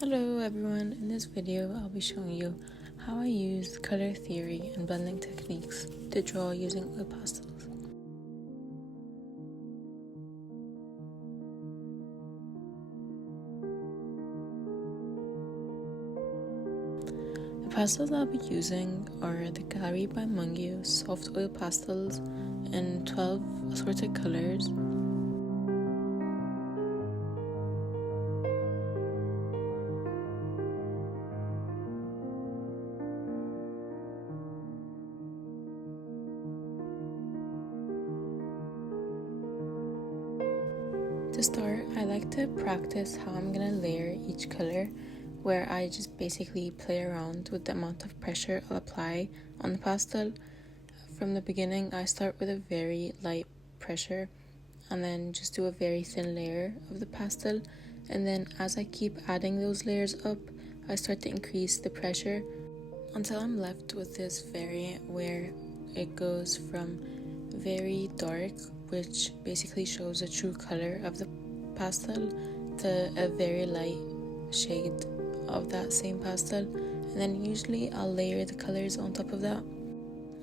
Hello everyone, in this video I'll be showing you how I use color theory and blending techniques to draw using oil pastels. The pastels I'll be using are the Gallery by Mungyo soft oil pastels in 12 assorted colors. To start, I like to practice how I'm going to layer each color, where I just basically play around with the amount of pressure I'll apply on the pastel. From the beginning, I start with a very light pressure and then just do a very thin layer of the pastel, and then as I keep adding those layers up, I start to increase the pressure until I'm left with this variant where it goes from very dark, which basically shows the true color of the pastel, to a very light shade of that same pastel, and then usually I'll layer the colors on top of that.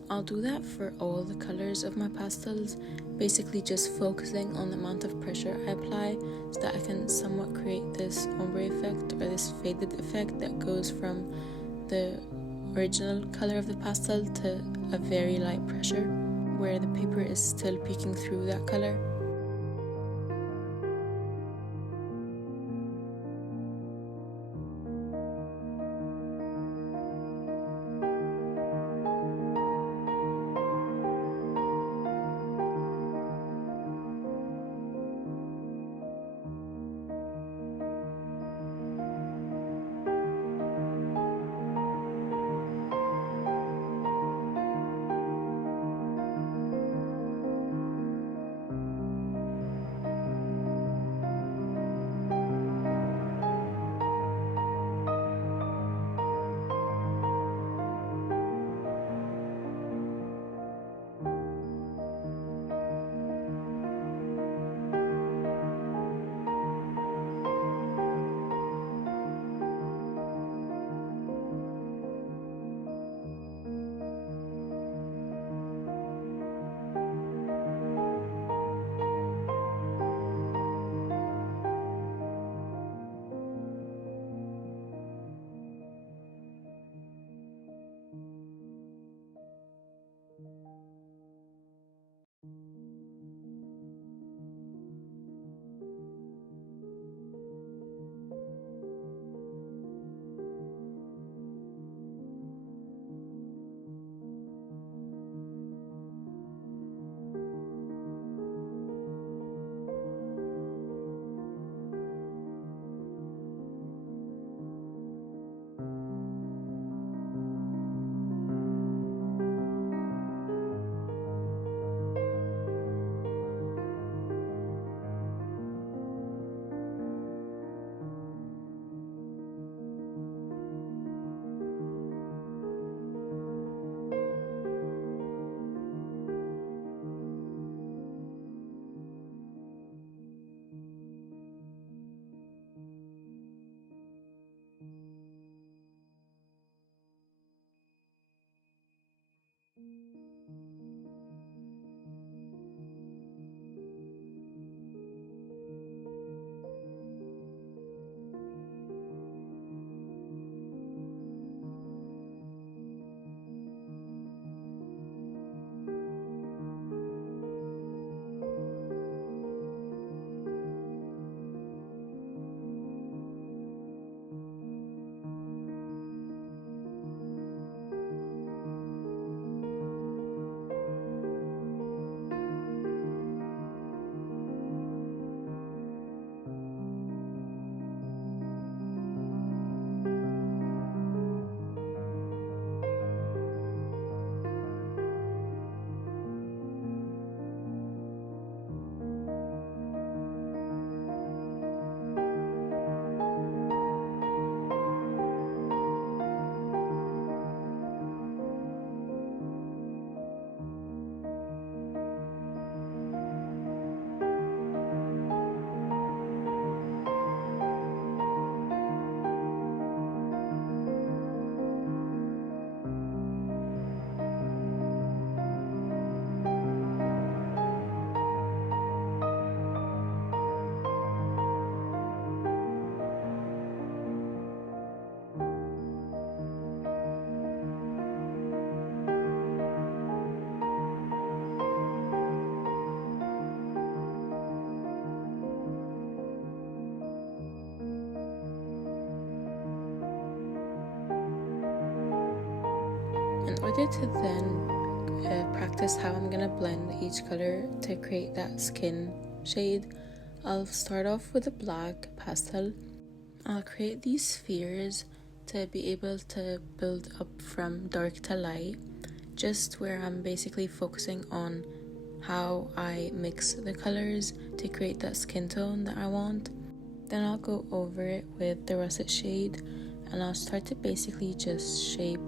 I'll do that for all the colors of my pastels, basically just focusing on the amount of pressure I apply so that I can somewhat create this ombre effect or this faded effect that goes from the original color of the pastel to a very light pressure where the paper is still peeking through that color. In order to then practice how I'm gonna blend each color to create that skin shade, I'll start off with a black pastel. I'll create these spheres to be able to build up from dark to light, just where I'm basically focusing on how I mix the colors to create that skin tone that I want. Then I'll go over it with the russet shade, and I'll start to basically just shape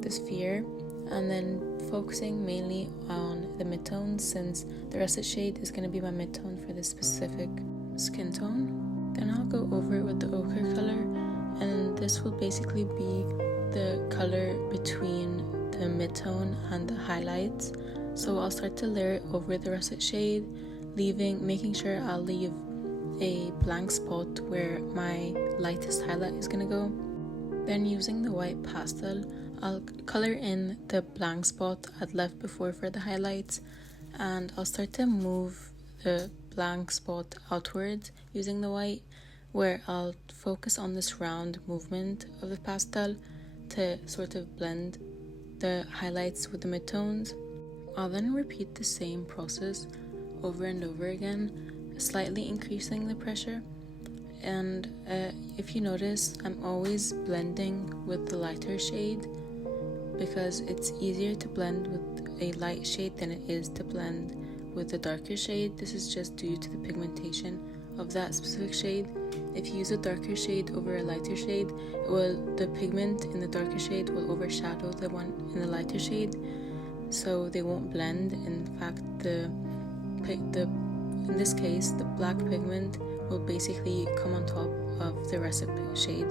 the sphere, and then focusing mainly on the midtones, since the russet shade is going to be my midtone for this specific skin tone. Then I'll go over it with the ochre color, and this will basically be the color between the midtone and the highlights. So I'll start to layer it over the russet shade, making sure I'll leave a blank spot where my lightest highlight is going to go. Then using the white pastel, I'll color in the blank spot I'd left before for the highlights, and I'll start to move the blank spot outwards using the white, where I'll focus on this round movement of the pastel to sort of blend the highlights with the midtones. I'll then repeat the same process over and over again, slightly increasing the pressure. And if you notice, I'm always blending with the lighter shade because it's easier to blend with a light shade than it is to blend with the darker shade. This is just due to the pigmentation of that specific shade. If you use a darker shade over a lighter shade, the pigment in the darker shade will overshadow the one in the lighter shade, so they won't blend. In fact, in this case, the black pigment will basically come on top of the russet shade.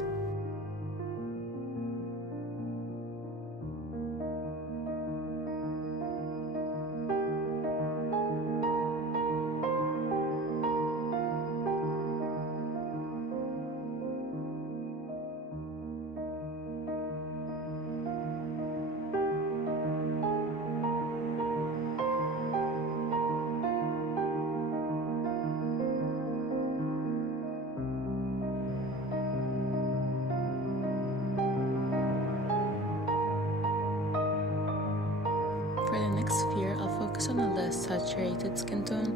For the next sphere, I'll focus on a less saturated skin tone.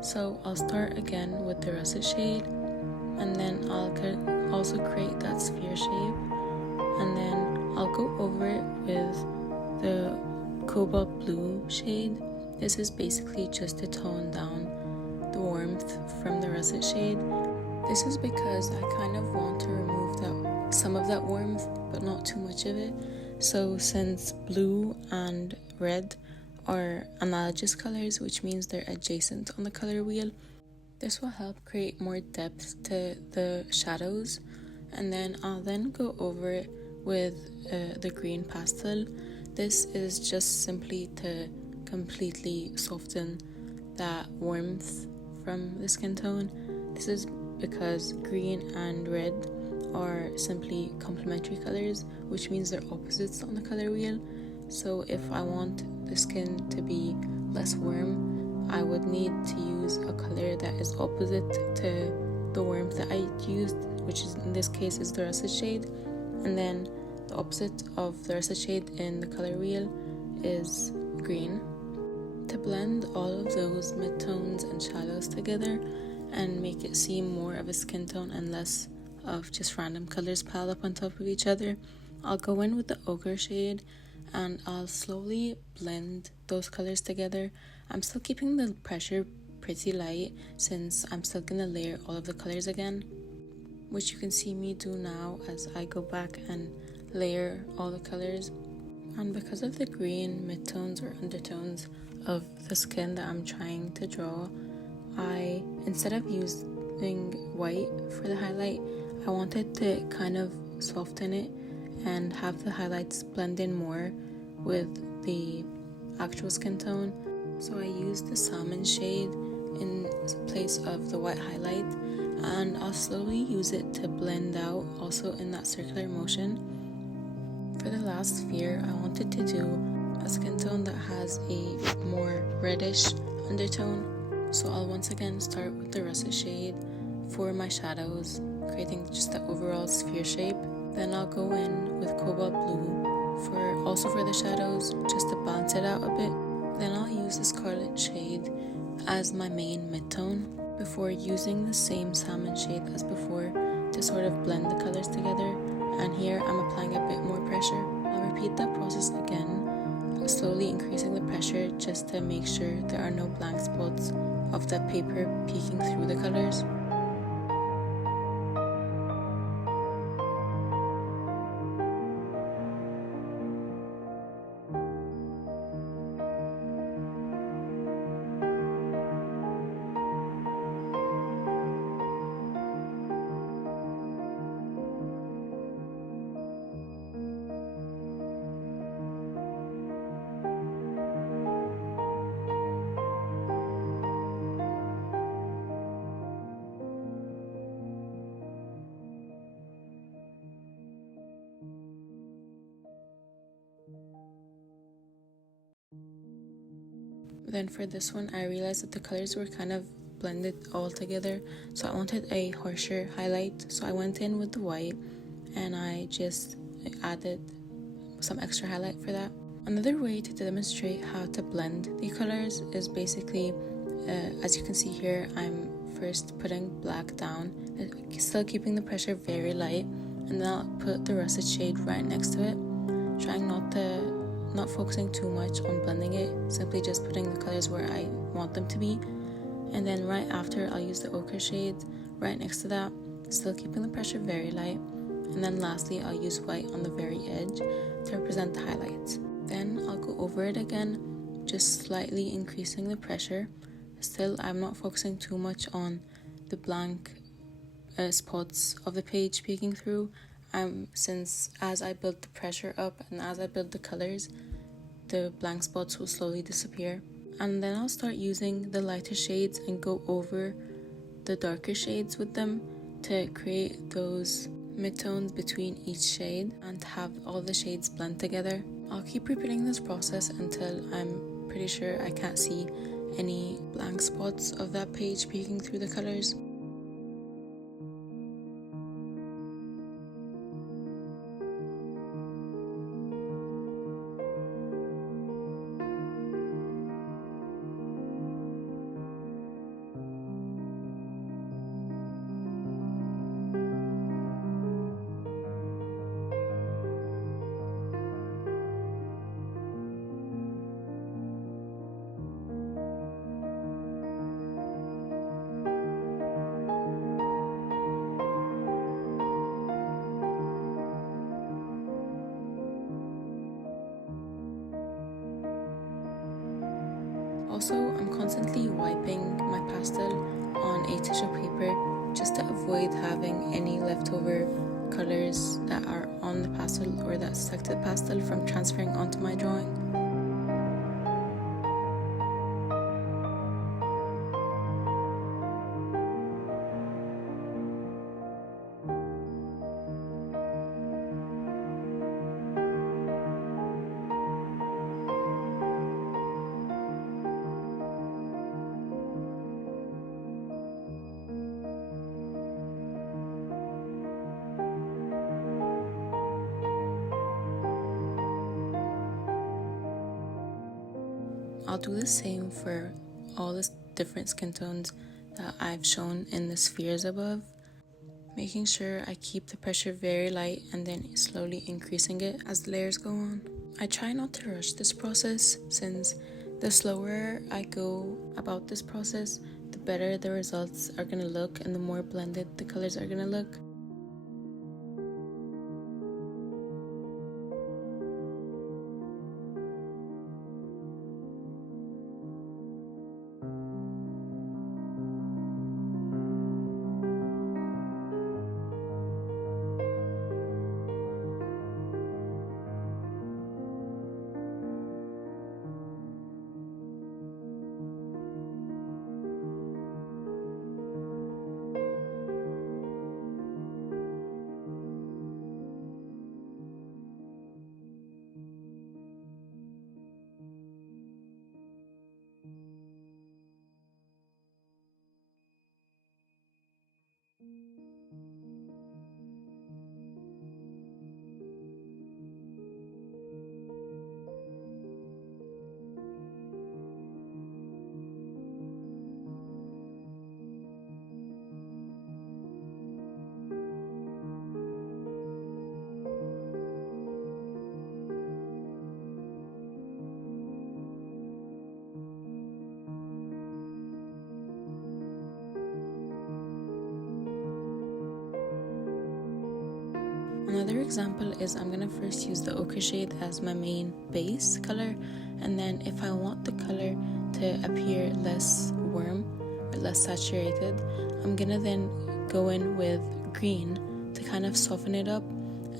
So I'll start again with the russet shade, and then I'll also create that sphere shape, and then I'll go over it with the cobalt blue shade. This is basically just to tone down the warmth from the russet shade. This is because I kind of want to remove some of that warmth, but not too much of it. So since blue and red are analogous colors, which means they're adjacent on the color wheel, this will help create more depth to the shadows. And then I'll then go over it with the green pastel. This is just simply to completely soften that warmth from the skin tone. This is because green and red are simply complementary colors, which means they're opposites on the color wheel. So if I want the skin to be less warm, I would need to use a color that is opposite to the warmth that I used, which is in this case is the russet shade. And then the opposite of the russet shade in the color wheel is green. To blend all of those midtones and shadows together and make it seem more of a skin tone and less of just random colors piled up on top of each other, I'll go in with the ochre shade and I'll slowly blend those colors together. I'm still keeping the pressure pretty light since I'm still gonna layer all of the colors again, which you can see me do now as I go back and layer all the colors. And because of the green midtones or undertones of the skin that I'm trying to draw, instead of using white for the highlight, I wanted to kind of soften it and have the highlights blend in more with the actual skin tone. So I used the salmon shade in place of the white highlight, and I'll slowly use it to blend out also in that circular motion. For the last sphere, I wanted to do a skin tone that has a more reddish undertone. So I'll once again start with the russet shade for my shadows, creating just the overall sphere shape. Then I'll go in with cobalt blue for the shadows, just to balance it out a bit. Then I'll use the Scarlet shade as my main mid-tone before using the same salmon shade as before to sort of blend the colors together. And here I'm applying a bit more pressure. I'll repeat that process again, slowly increasing the pressure just to make sure there are no blank spots of the paper peeking through the colors. Then for this one, I realized that the colors were kind of blended all together, so I wanted a harsher highlight. So I went in with the white and I just added some extra highlight for that. Another way to demonstrate how to blend the colors is basically, as you can see here, I'm first putting black down, still keeping the pressure very light, and then I'll put the russet shade right next to it, trying not focusing too much on blending it, simply just putting the colors where I want them to be. And then right after, I'll use the ochre shade right next to that, still keeping the pressure very light. And then lastly, I'll use white on the very edge to represent the highlights. Then I'll go over it again, just slightly increasing the pressure. Still, I'm not focusing too much on the blank spots of the page peeking through. Since as I build the pressure up and as I build the colors, the blank spots will slowly disappear. And then I'll start using the lighter shades and go over the darker shades with them to create those midtones between each shade and have all the shades blend together. I'll keep repeating this process until I'm pretty sure I can't see any blank spots of that page peeking through the colors. Also, I'm constantly wiping my pastel on a tissue paper just to avoid having any leftover colors that are on the pastel or that stuck to the pastel from transferring onto my drawing. I'll do the same for all the different skin tones that I've shown in the spheres above, making sure I keep the pressure very light and then slowly increasing it as the layers go on. I try not to rush this process, since the slower I go about this process, the better the results are going to look and the more blended the colors are going to look. Another example is I'm gonna first use the ochre shade as my main base color, and then if I want the color to appear less warm or less saturated, I'm gonna then go in with green to kind of soften it up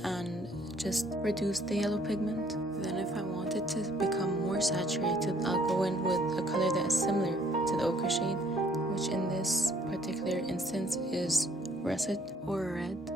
and just reduce the yellow pigment. Then if I want it to become more saturated, I'll go in with a color that is similar to the ochre shade, which in this particular instance is russet or red.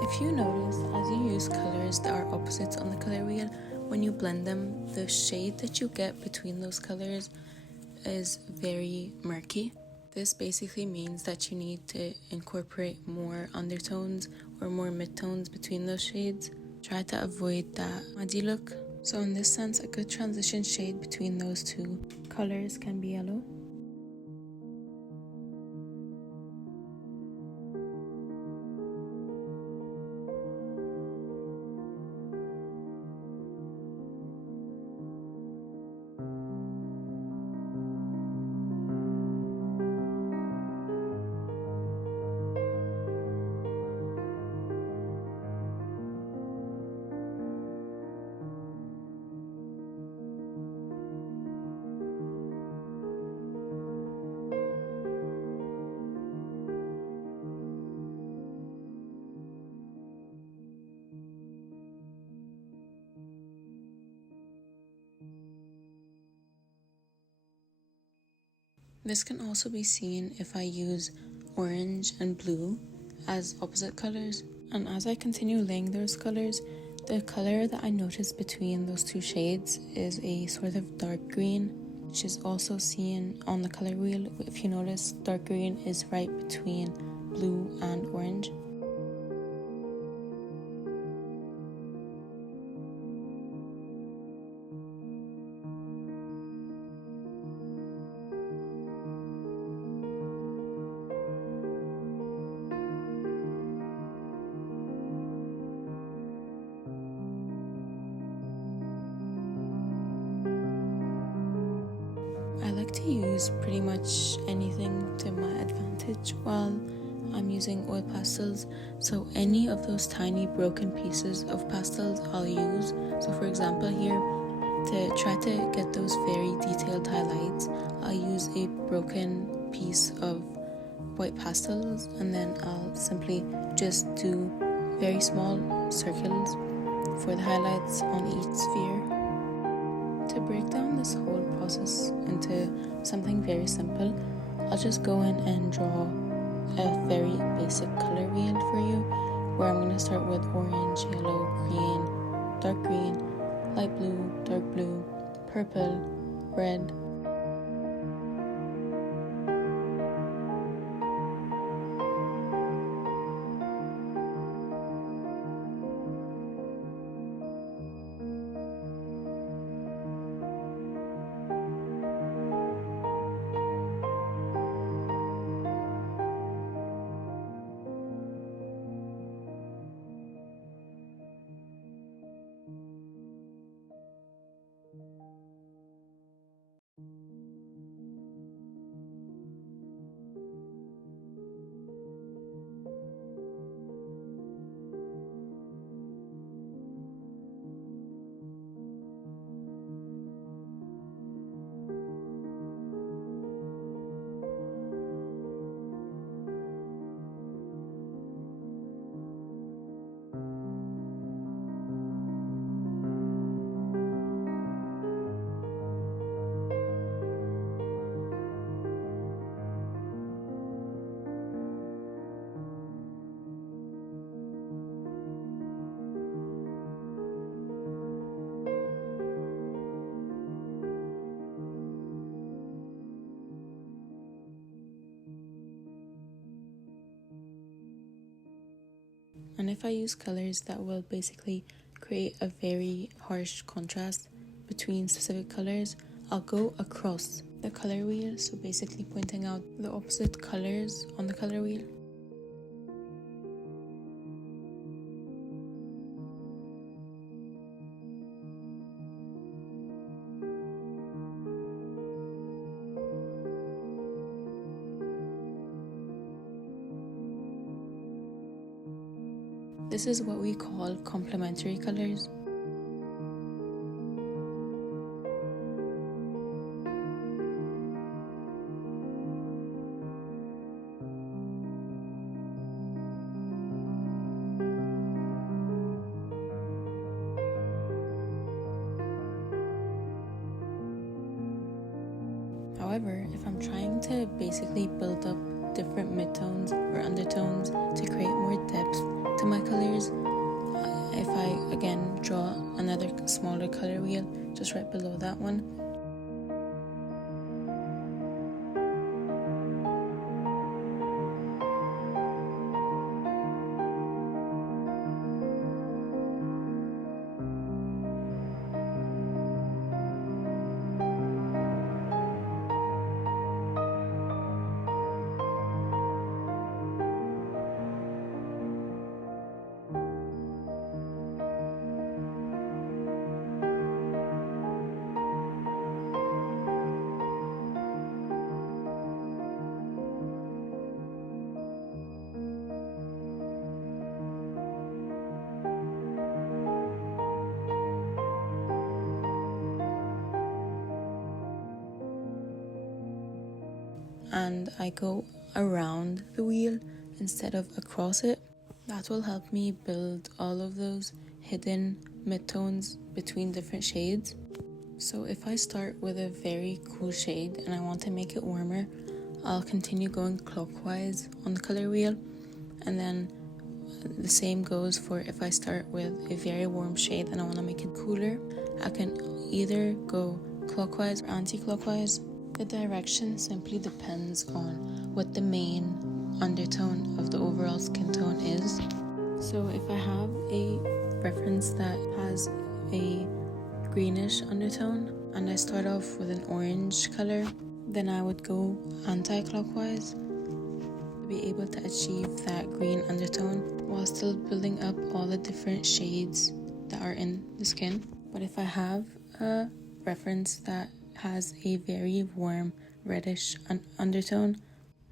If you notice, as you use colors that are opposites on the color wheel, when you blend them, the shade that you get between those colors is very murky. This basically means that you need to incorporate more undertones or more midtones between those shades. Try to avoid that muddy look. So in this sense, a good transition shade between those two colors can be yellow. This can also be seen if I use orange and blue as opposite colors. And as I continue laying those colors, the color that I notice between those two shades is a sort of dark green, which is also seen on the color wheel. If you notice, dark green is right between blue and orange. I like to use pretty much anything to my advantage while I'm using oil pastels. So any of those tiny broken pieces of pastels I'll use. So for example here, to try to get those very detailed highlights, I'll use a broken piece of white pastels, and then I'll simply just do very small circles for the highlights on each sphere. To break down this whole process into something very simple, I'll just go in and draw a very basic color wheel for you, where I'm going to start with orange, yellow, green, light blue, dark blue, purple, red, And if I use colors that will basically create a very harsh contrast between specific colors, I'll go across the color wheel, so basically pointing out the opposite colors on the color wheel. This is what we call complementary colors. However, if I'm trying to basically build up different midtones or undertones to create more depth to my colors, if I again draw another smaller color wheel just right below that one, and I go around the wheel instead of across it. That will help me build all of those hidden midtones between different shades. So if I start with a very cool shade and I want to make it warmer, I'll continue going clockwise on the color wheel, and then the same goes for if I start with a very warm shade and I want to make it cooler. I can either go clockwise or anti-clockwise. The direction simply depends on what the main undertone of the overall skin tone is. So if I have a reference that has a greenish undertone and I start off with an orange color, then I would go anti-clockwise to be able to achieve that green undertone while still building up all the different shades that are in the skin. But if I have a reference that has a very warm reddish undertone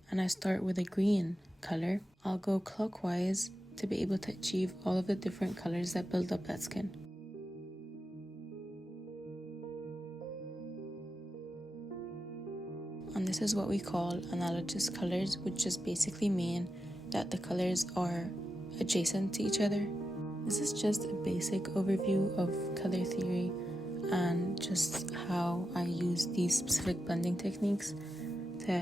and I start with a green color, I'll go clockwise to be able to achieve all of the different colors that build up that skin. And this is what we call analogous colors, which just basically mean that the colors are adjacent to each other. This is just a basic overview of color theory and just how I use these specific blending techniques to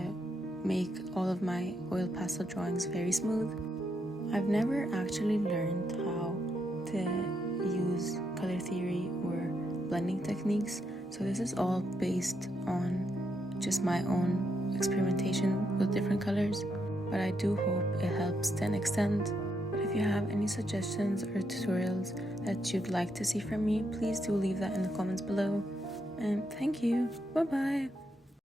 make all of my oil pastel drawings very smooth. I've never actually learned how to use color theory or blending techniques, so this is all based on just my own experimentation with different colors, but I do hope it helps to an extent. But if you have any suggestions or tutorials that you'd like to see from me, please do leave that in the comments below. And thank you. Bye bye.